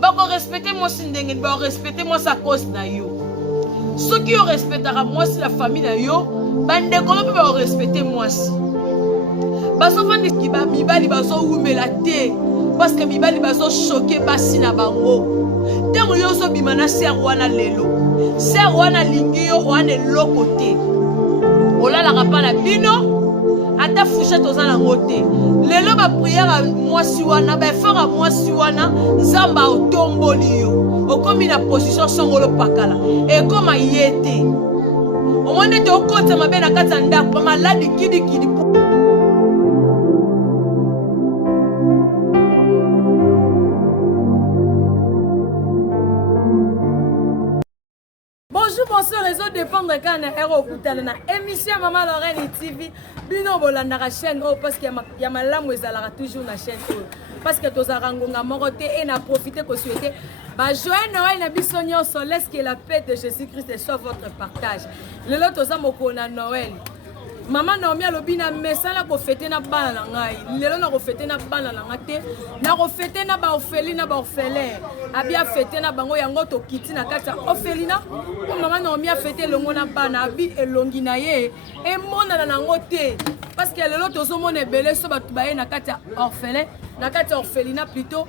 Bako respecter moi si ndenge bako respecter moi sa cause na yo. Ceux qui respectera moi si la famille na yo, bande ko pe bako respecter moi si. Baso fandi ki ba mibali baso umela te parce que mibali baso choquer basi na bango. Tango yo so bimana ser wana lelo. Ser wana lingi yo wana lokote. Olala kapa na bino. Ata fouchette aux alangote. Lelo ba prière moi si wana ba faire moi si wana nzamba otomboli yo. Okomi na position songolo pakala. Et comme yete. Au moins de okota mabe na kata ndako maladi kidi. Bonsoir, les autres dépendent de quand on est émission Maman Lorraine TV. Bino bolanda la chaîne parce qu'il y a ma lame toujours la chaîne parce que tous arangonga moroté et n'a profité que souhaiter bah joyeux Noël na bisonyo so laisse que la paix de Jésus-Christ soit votre partage. Le lot tous amoko na Noël. Maman Naomi alobina mesala ko fêter na bana na ngai. Lelo na ko fêter na bana na ngate. Na ko fêter na ba orphelin na ba orphelin. Abia fêter na bango yango to kiti na kata orphelina. Maman Naomi a fêter longo na bana abi elongi na ye. E mona na ngote. Parce que lelo to so mona belé so ba tubaye na kata orphelin, na kata orphelina plutôt.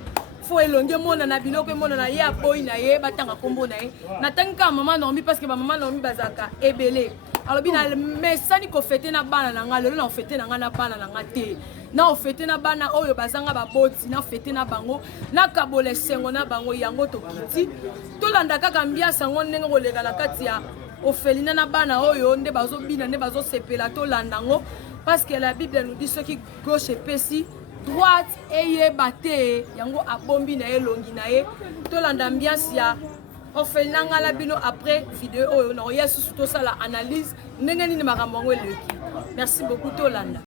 Faut elongi mona na biloko mona na ye aboy na ye batanga kombo na ye. Na tanka maman Naomi parce que maman Naomi bazaka ebelé. Alors bien mais ça ni ko fêter na bana na nga lelo na fêter na nga na bana na nga te na fêter na bana oyo bazanga ba boti na fêter na bango na kabole sengo na bango yango to kiti to landa kaka mbia sango ndenge ko lega na kati ya ofelina na bana oyo nde bazo bina nde bazo sepela to landango parce que la Bible nous dit ce qui gauche pesi droite eye bate yango abombi na elongi na ye to landa ambiance ya on fait la bino après vidéo on a surtout ça la analyse nengani makambo le merci beaucoup Tolanda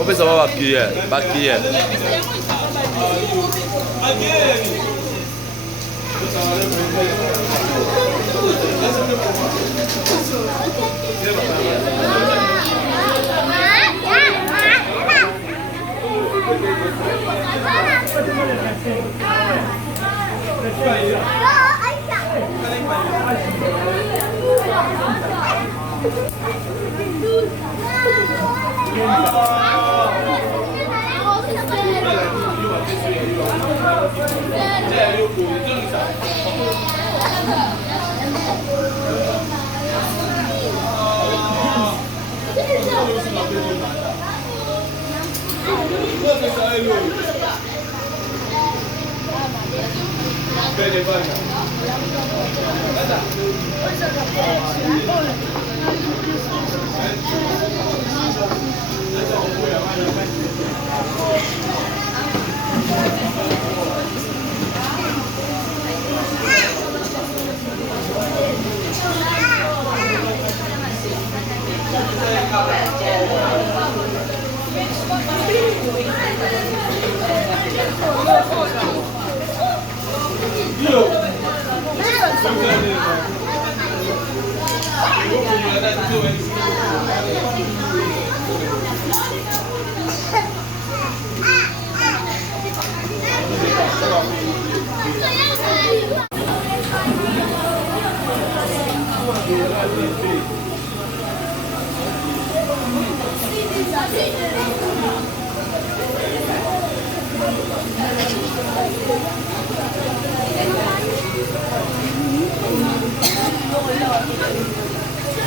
On peut savoir Bakrière.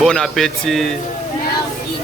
Bon appétit. Merci.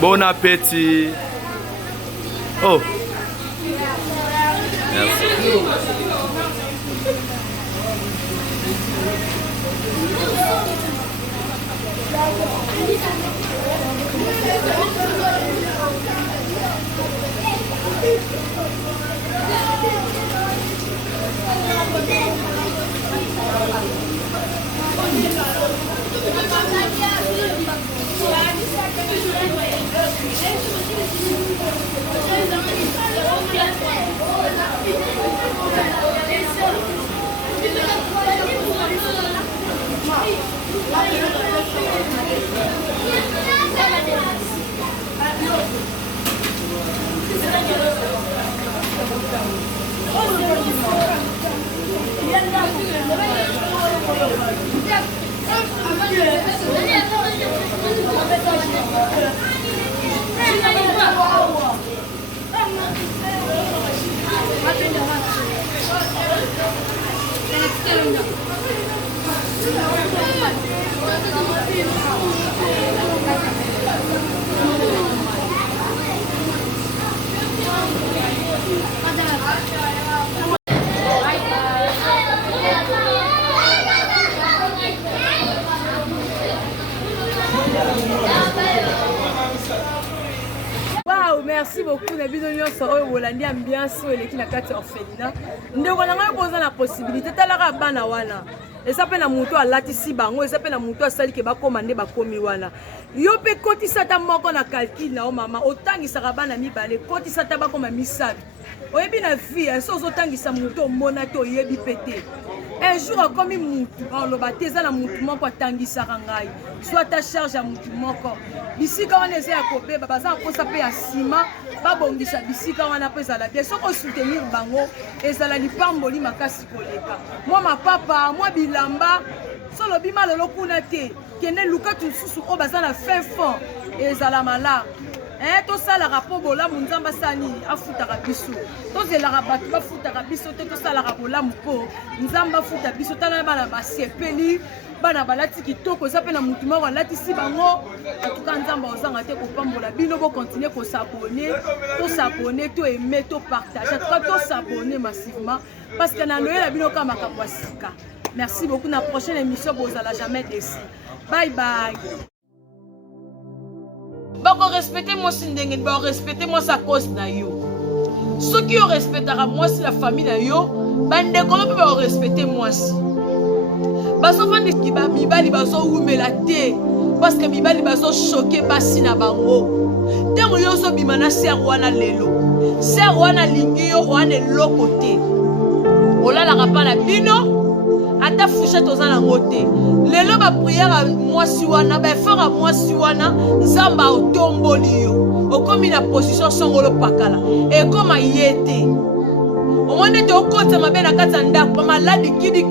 Bon appétit. Oh. Merci. Wow, merci beaucoup. Na bino nyonso oyo bolandi ambiance oyo eleki na kati ya orphelinat. Ndeko na ngai boza na possibilité talaka bana wana. Eza pe na mutu alatisi bango, eza pe na mutu asali ke bakoma nde bakomi wana. Yo pe kotisa ta moko na calcul na o mama, otangisaka bana mibale, kotisa ta bakoma misato. Oyebi na vie, so ozotangisa mutu omona te oyebi pe te. Un jour akomi mutu, oloba te eza na mutu moko atangisaka ngai. Soit ta charge ya mutu moko. Bisika wana eza ya kobeba, baza kosa pe ya nsima, babongisa bisika wana pe ezala te. Soko soutenir bango, ezala lipamboli makasi koleka. Mwa mapapa, mwa bilamba, solo bima lelo kuna te. Kende lukatu susu o baza na fin fond, ezala malamu. Tosalaka po bolamu nzamba sani afutaka biso tozelaka bato bafutaka biso te tosalaka bolamu po nzamba afuta biso tala bana basepeli bana balati kitoko eza pe na mutu moko alatisi bango atuka nzamba ozanga te kopambola bino bokontinue kosabone tosabone toaime topartage atuka tosabone massivement parce que na loyela bino kaka makambo ya sika. Merci beaucoup. Na prochaine émission bozala jamais déçu. Bye bye. Bako respecter moi si ndenge ba respecter moi sa cause na yo. Ceux qui respectera moi si la famille na yo, bande ko pe ba respecter moi si. Baso fandi ki ba mibali baso umela te parce que mibali baso choquer basi na bango. Tango yo so bimana ser wana lelo. Ser wana lingi yo wana lokote. Olala ka na bino ata fouchette ozana ngote. Lelo ba prière mwasi wana ba fera mwasi wana nzamba otomboli yo okomi na position songolo pakala e koma yete omone te okota mabe na kati ya ndako maladi kidi